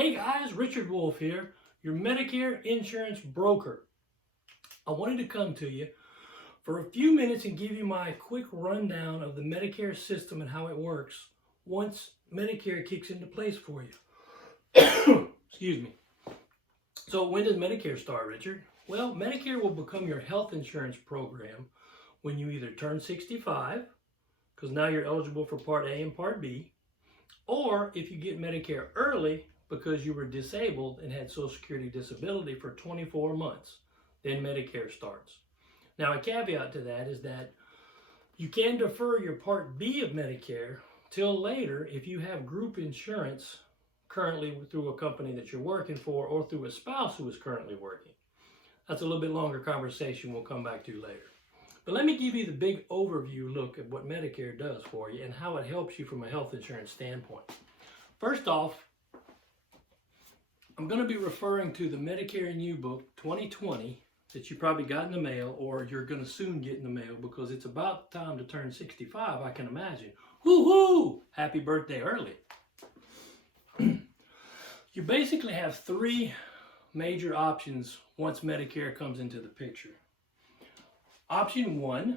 Hey guys, Richard Wolf here, your Medicare insurance broker. I wanted to come to you for a few minutes and give you my quick rundown of the Medicare system and how it works once Medicare kicks into place for you. Excuse me. So when does Medicare start, Richard? Well, Medicare will become your health insurance program when you either turn 65, because now you're eligible for Part A and Part B, or if you get Medicare early because you were disabled and had Social Security disability for 24 months, then Medicare starts. Now, a caveat to that is that you can defer your Part B of Medicare till later if you have group insurance currently through a company that you're working for or through a spouse who is currently working. That's a little bit longer conversation we'll come back to later. But let me give you the big overview look at what Medicare does for you and how it helps you from a health insurance standpoint. First off, I'm going to be referring to the Medicare New Book 2020 that you probably got in the mail, or you're going to soon get in the mail because it's about time to turn 65, I can imagine. Woo-hoo! Happy birthday early. You basically have three major options once Medicare comes into the picture. Option one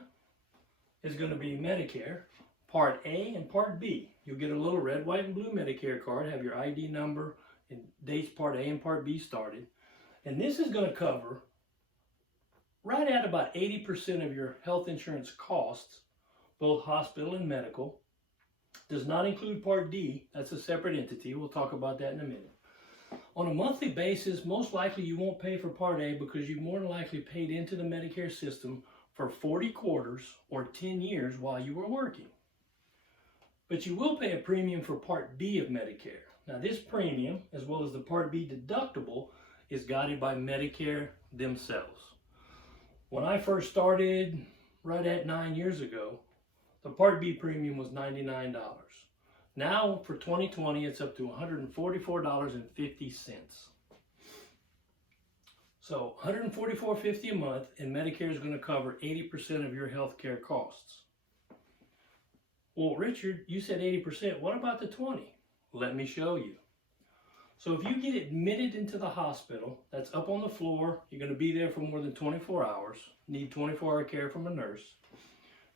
is going to be Medicare, Part A and Part B. You'll get a little red, white, and blue Medicare card, have your ID number and dates Part A and Part B started. And this is going to cover right at about 80% of your health insurance costs, both hospital and medical. Does not include Part D. That's a separate entity. We'll talk about that in a minute. On a monthly basis, most likely you won't pay for Part A because you more than likely paid into the Medicare system for 40 quarters or 10 years while you were working. But you will pay a premium for Part B of Medicare. Now this premium, as well as the Part B deductible, is guided by Medicare themselves. When I first started, right at 9 years ago, the Part B premium was $99. Now for 2020, it's up to $144.50. So $144.50 a month, and Medicare is going to cover 80% of your health care costs. Well, Richard, you said 80%. What about the 20? Let me show you. So if you get admitted into the hospital, that's up on the floor, you're going to be there for more than 24 hours, need 24-hour care from a nurse,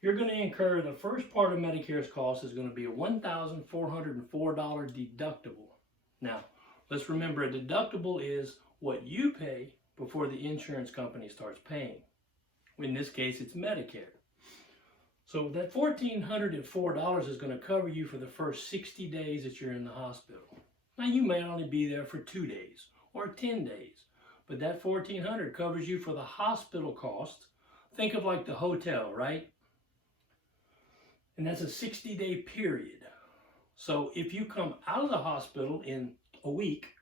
you're going to incur, the first part of Medicare's cost is going to be a $1,404 deductible. Now, let's remember a deductible is what you pay before the insurance company starts paying. In this case, it's Medicare. So that $1,404 is going to cover you for the first 60 days that you're in the hospital. Now, you may only be there for 2 days or 10 days, but that $1,400 covers you for the hospital cost. Think of like the hotel, right? And that's a 60-day period. So if you come out of the hospital in a week,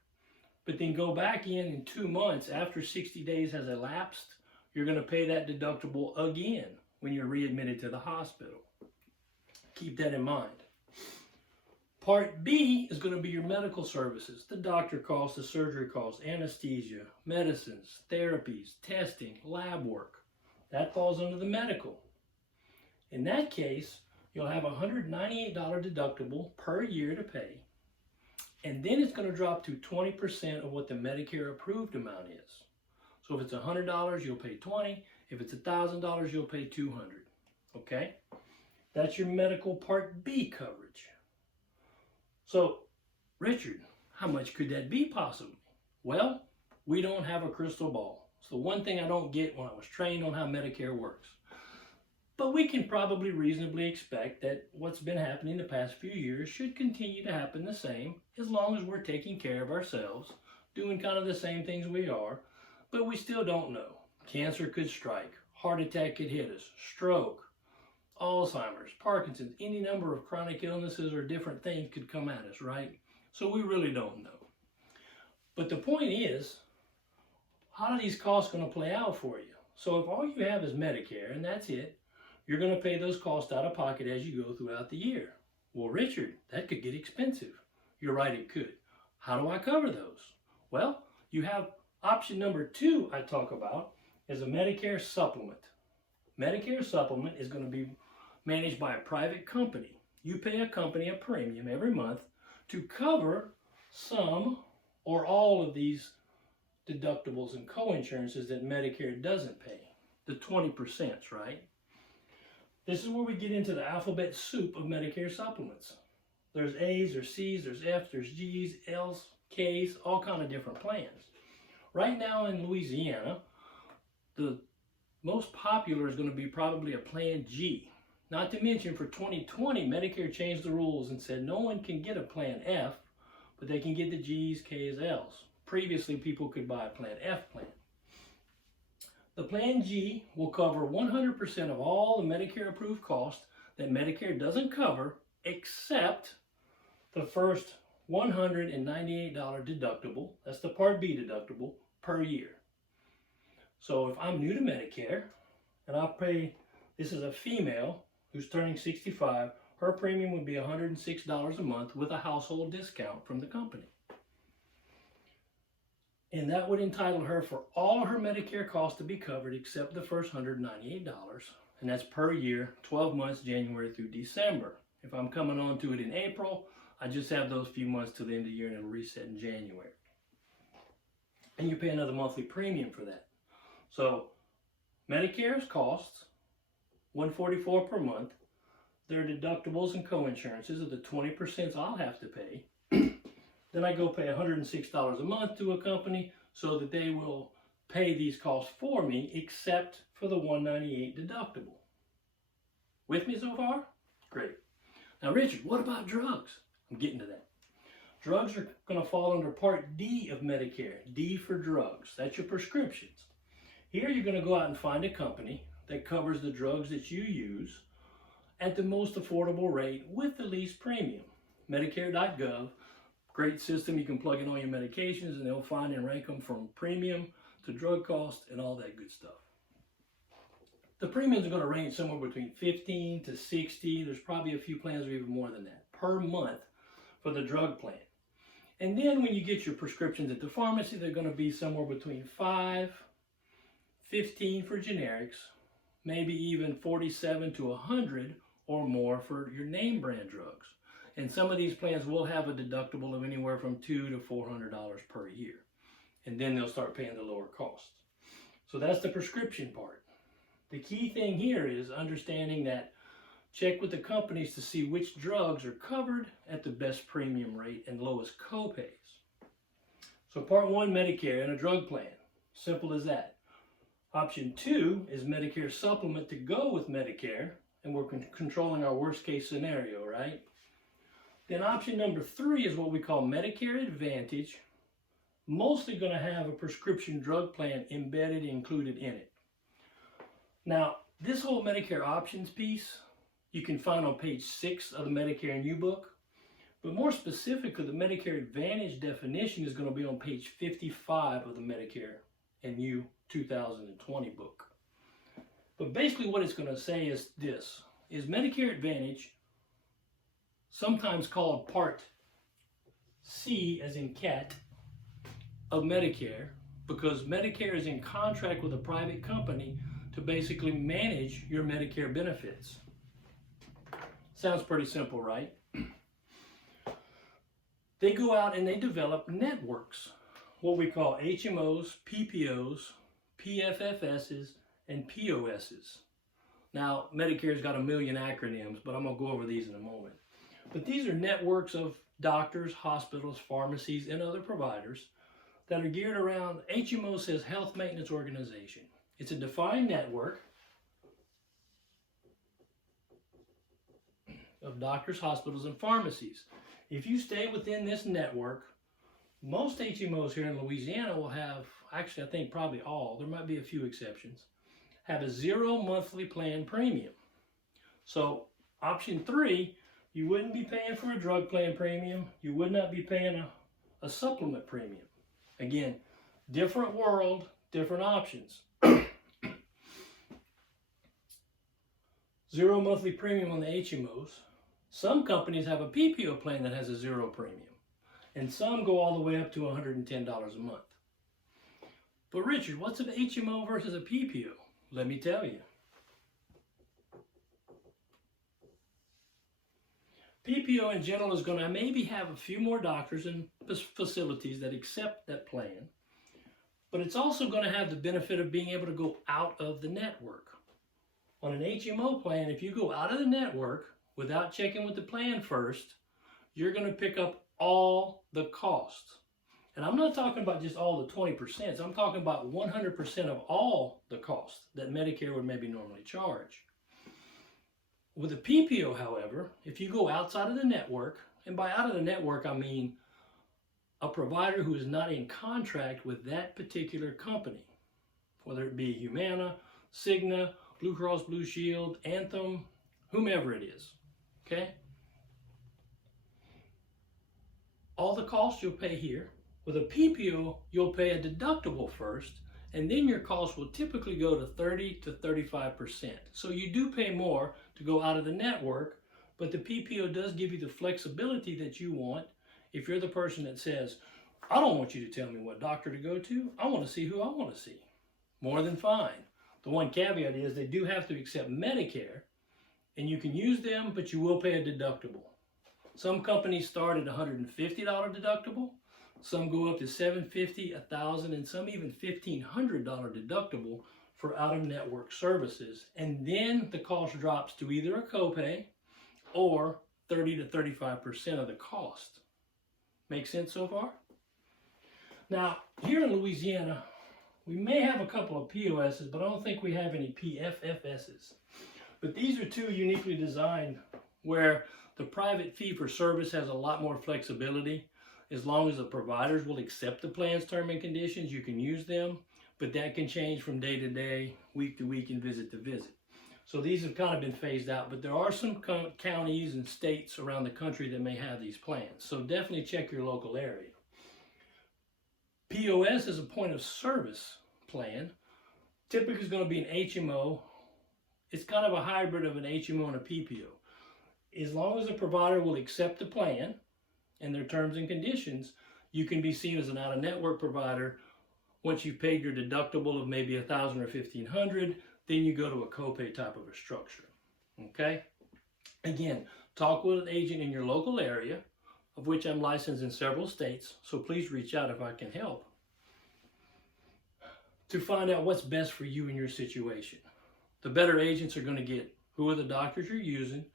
but then go back in 2 months after 60 days has elapsed, you're going to pay that deductible again when you're readmitted to the hospital. Keep that in mind. Part B is going to be your medical services, the doctor costs, the surgery costs, anesthesia, medicines, therapies, testing, lab work. That falls under the medical. In that case, you'll have a $198 deductible per year to pay. And then it's going to drop to 20% of what the Medicare approved amount is. So if it's $100, you'll pay $20. If it's $1,000, you'll pay $200. Okay? That's your medical Part B coverage. So, Richard, how much could that be possibly? Well, we don't have a crystal ball. It's the one thing I don't get when I was trained on how Medicare works. But we can probably reasonably expect that what's been happening the past few years should continue to happen the same as long as we're taking care of ourselves, doing kind of the same things we are, but we still don't know. Cancer could strike, heart attack could hit us, stroke, Alzheimer's, Parkinson's, any number of chronic illnesses or different things could come at us, right? So we really don't know. But the point is, how are these costs going to play out for you? So if all you have is Medicare and that's it, you're going to pay those costs out of pocket as you go throughout the year. Well, Richard, that could get expensive. You're right, it could. How do I cover those? Well, you have option number 2 I talk about is a Medicare supplement. Medicare supplement is going to be managed by a private company. You pay a company a premium every month to cover some or all of these deductibles and co-insurances that Medicare doesn't pay, the 20%, right? This is where we get into the alphabet soup of Medicare supplements. There's A's, there's C's, there's F's, there's G's, L's, K's, all kind of different plans. Right now in Louisiana, the most popular is going to be probably a Plan G. Not to mention for 2020, Medicare changed the rules and said no one can get a Plan F, but they can get the G's, K's, L's. Previously, people could buy a Plan F plan. The Plan G will cover 100% of all the Medicare approved costs that Medicare doesn't cover, except the first $198 deductible, that's the Part B deductible, per year. So if I'm new to Medicare and I pay, this is a female who's turning 65, her premium would be $106 a month with a household discount from the company. And that would entitle her for all her Medicare costs to be covered except the first $198, and that's per year, 12 months, January through December. If I'm coming on to it in April, I just have those few months till the end of the year and it'll reset in January. And you pay another monthly premium for that. So Medicare's costs $144 per month. Their deductibles and co-insurances are the 20% I'll have to pay. Then I go pay $106 a month to a company so that they will pay these costs for me, except for the $198 deductible. With me so far? Great. Now, Richard, what about drugs? I'm getting to that. Drugs are going to fall under Part D of Medicare. D for drugs. That's your prescriptions. Here you're going to go out and find a company that covers the drugs that you use at the most affordable rate with the least premium. Medicare.gov. Great system. You can plug in all your medications and they'll find and rank them from premium to drug cost and all that good stuff. The premiums are going to range somewhere between $15 to $60. There's probably a few plans that are even more than that per month for the drug plan. And then when you get your prescriptions at the pharmacy, they're going to be somewhere between $5, $15 for generics, maybe even $47 to $100 or more for your name brand drugs. And some of these plans will have a deductible of anywhere from $200 to $400 per year. And then they'll start paying the lower costs. So that's the prescription part. The key thing here is understanding that check with the companies to see which drugs are covered at the best premium rate and lowest copays. So Part 1, Medicare and a drug plan. Simple as that. Option 2 is Medicare supplement to go with Medicare, and we're controlling our worst case scenario, right? Then option number 3 is what we call Medicare Advantage, mostly going to have a prescription drug plan embedded, included in it. Now, this whole Medicare options piece, you can find on page 6 of the Medicare New book, but more specifically, the Medicare Advantage definition is going to be on page 55 of the Medicare and New 2020 book. But basically what it's going to say is this, is Medicare Advantage, sometimes called Part C, as in cat, of Medicare, because Medicare is in contract with a private company to basically manage your Medicare benefits. Sounds pretty simple, right? They go out and they develop networks, what we call HMOs, PPOs, PFFSs, and POSs. Now, Medicare's got a million acronyms, but I'm going to go over these in a moment. But these are networks of doctors, hospitals, pharmacies, and other providers that are geared around, HMO says Health Maintenance Organization. It's a defined network of doctors, hospitals, and pharmacies. If you stay within this network, most HMOs here in Louisiana will have, actually I think probably all, there might be a few exceptions, have a 0 monthly plan premium. So option 3, you wouldn't be paying for a drug plan premium, you would not be paying a supplement premium. Again, different world, different options. 0 monthly premium on the HMOs. Some companies have a PPO plan that has a 0 premium, and some go all the way up to $110 a month. But Richard, what's an HMO versus a PPO? Let me tell you. PPO in general is going to maybe have a few more doctors and facilities that accept that plan, but it's also going to have the benefit of being able to go out of the network. On an HMO plan, if you go out of the network without checking with the plan first, you're going to pick up all the costs. And I'm not talking about just all the 20%. I'm talking about 100% of all the costs that Medicare would maybe normally charge. With a PPO, however, if you go outside of the network, and by out of the network, I mean a provider who is not in contract with that particular company, whether it be Humana, Cigna, Blue Cross Blue Shield, Anthem, whomever it is, okay? All the costs you'll pay here. With a PPO, you'll pay a deductible first, and then your costs will typically go to 30 to 35%. So you do pay more to go out of the network, but the PPO does give you the flexibility that you want. If you're the person that says, I don't want you to tell me what doctor to go to, I want to see who I want to see. More than fine. The one caveat is they do have to accept Medicare, and you can use them, but you will pay a deductible. Some companies start at $150 deductible. Some go up to $750, $1,000, and some even $1,500 deductible for out-of-network services. And then the cost drops to either a copay or 30 to 35% of the cost. Make sense so far? Now, here in Louisiana, we may have a couple of POSs, but I don't think we have any PFFSs. But these are two uniquely designed where the private fee-for-service has a lot more flexibility. As long as the providers will accept the plan's term and conditions, you can use them, but that can change from day to day, week to week, and visit to visit. So these have kind of been phased out, but there are some counties and states around the country that may have these plans. So definitely check your local area. POS is a point of service plan. Typically it's going to be an HMO. It's kind of a hybrid of an HMO and a PPO. As long as the provider will accept the plan and their terms and conditions, you can be seen as an out-of-network provider. Once you've paid your deductible of maybe $1,000 or $1,500, then you go to a copay type of a structure. Okay? Again, talk with an agent in your local area, of which I'm licensed in several states, so please reach out if I can help, to find out what's best for you in your situation. The better agents are going to get who are the doctors you're using,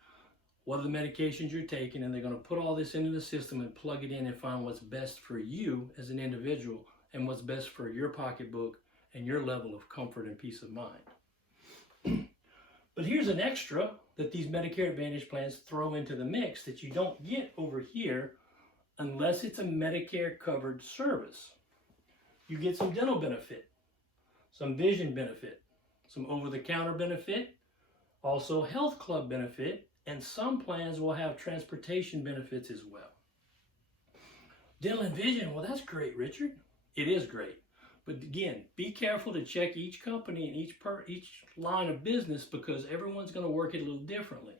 what are the medications you're taking, and they're going to put all this into the system and plug it in and find what's best for you as an individual and what's best for your pocketbook and your level of comfort and peace of mind. But here's an extra that these Medicare Advantage plans throw into the mix that you don't get over here unless it's a Medicare covered service. You get some dental benefit, some vision benefit, some over-the-counter benefit, also health club benefit, and some plans will have transportation benefits as well. Dental and vision, well, that's great, Richard. It is great. But again, be careful to check each company and each line of business, because everyone's going to work it a little differently.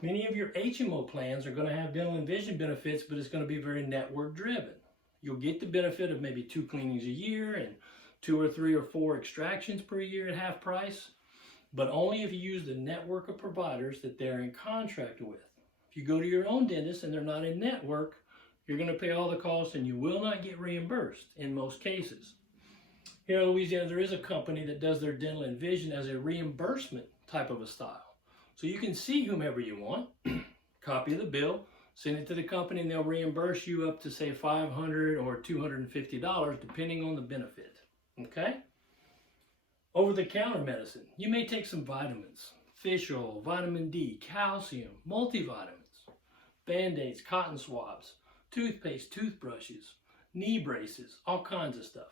Many of your HMO plans are going to have dental and vision benefits, but it's going to be very network driven. You'll get the benefit of maybe 2 cleanings a year and 2 or 3 or 4 extractions per year at half price, but only if you use the network of providers that they're in contract with. If you go to your own dentist and they're not in network, you're going to pay all the costs and you will not get reimbursed in most cases. Here in Louisiana, there is a company that does their dental and vision as a reimbursement type of a style. So you can see whomever you want, copy of the bill, send it to the company, and they'll reimburse you up to, say, $500 or $250, depending on the benefit. Okay? Over-the-counter medicine. You may take some vitamins, fish oil, vitamin D, calcium, multivitamins, Band-Aids, cotton swabs, toothpaste, toothbrushes, knee braces, all kinds of stuff.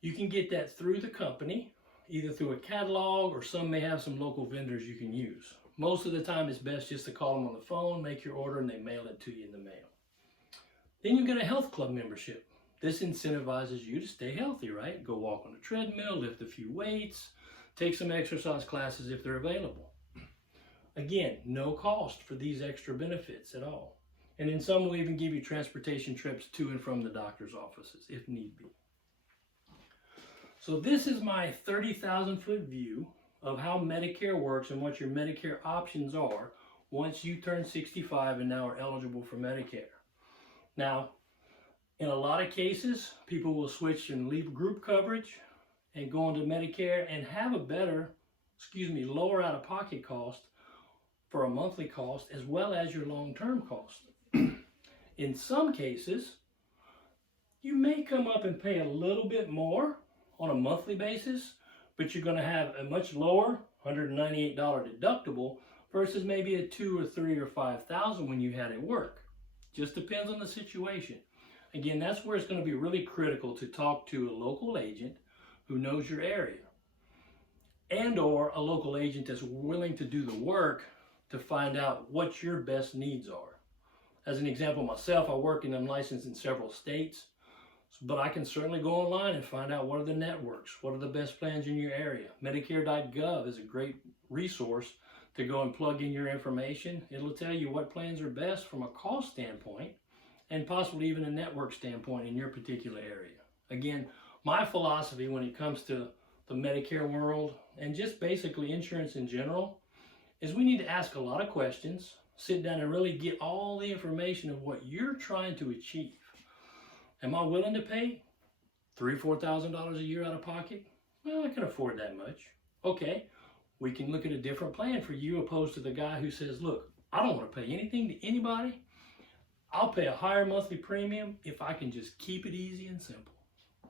You can get that through the company, either through a catalog, or some may have some local vendors you can use. Most of the time it's best just to call them on the phone, make your order, and they mail it to you in the mail. Then you get a health club membership. This incentivizes you to stay healthy, right? Go walk on a treadmill, lift a few weights, take some exercise classes if they're available. Again, no cost for these extra benefits at all. And in some will even give you transportation trips to and from the doctor's offices if need be. So this is my 30,000-foot view of how Medicare works and what your Medicare options are once you turn 65 and now are eligible for Medicare. Now, in a lot of cases, people will switch and leave group coverage and go into Medicare and have a better, lower out-of-pocket cost for a monthly cost as well as your long-term cost. In some cases, you may come up and pay a little bit more on a monthly basis, but you're going to have a much lower $198 deductible versus maybe a $2,000 or $3,000 or $5,000 when you had it work. Just depends on the situation. Again, that's where it's going to be really critical to talk to a local agent who knows your area, and or a local agent that's willing to do the work to find out what your best needs are. As an example, myself, I work and I'm licensed in several states, but I can certainly go online and find out what are the networks, what are the best plans in your area. Medicare.gov is a great resource to go and plug in your information. It'll tell you what plans are best from a cost standpoint and possibly even a network standpoint in your particular area. Again, my philosophy when it comes to the Medicare world and just basically insurance in general is we need to ask a lot of questions, sit down and really get all the information of what you're trying to achieve. Am I willing to pay $3,000 or $4,000 a year out of pocket? Well, I can afford that much. Okay, we can look at a different plan for you opposed to the guy who says, look, I don't want to pay anything to anybody. I'll pay a higher monthly premium if I can just keep it easy and simple.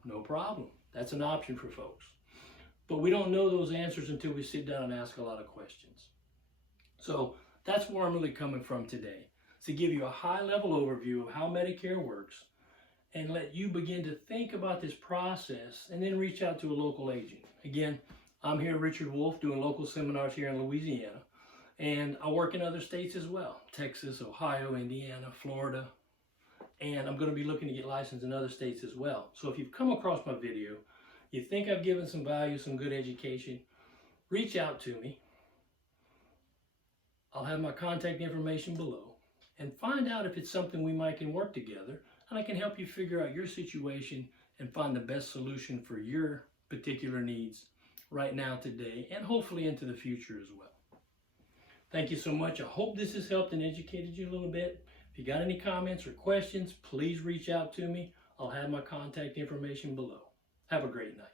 No problem. That's an option for folks. But we don't know those answers until we sit down and ask a lot of questions. So that's where I'm really coming from today, to give you a high-level overview of how Medicare works and let you begin to think about this process and then reach out to a local agent. Again, I'm here, Richard Wolf, doing local seminars here in Louisiana, and I work in other states as well, Texas, Ohio, Indiana, Florida, and I'm going to be looking to get licensed in other states as well. So if you've come across my video, you think I've given some value, some good education, reach out to me. I'll have my contact information below and find out if it's something we might can work together, and I can help you figure out your situation and find the best solution for your particular needs right now, today, and hopefully into the future as well. Thank you so much. I hope this has helped and educated you a little bit. If you got any comments or questions, please reach out to me. I'll have my contact information below. Have a great night.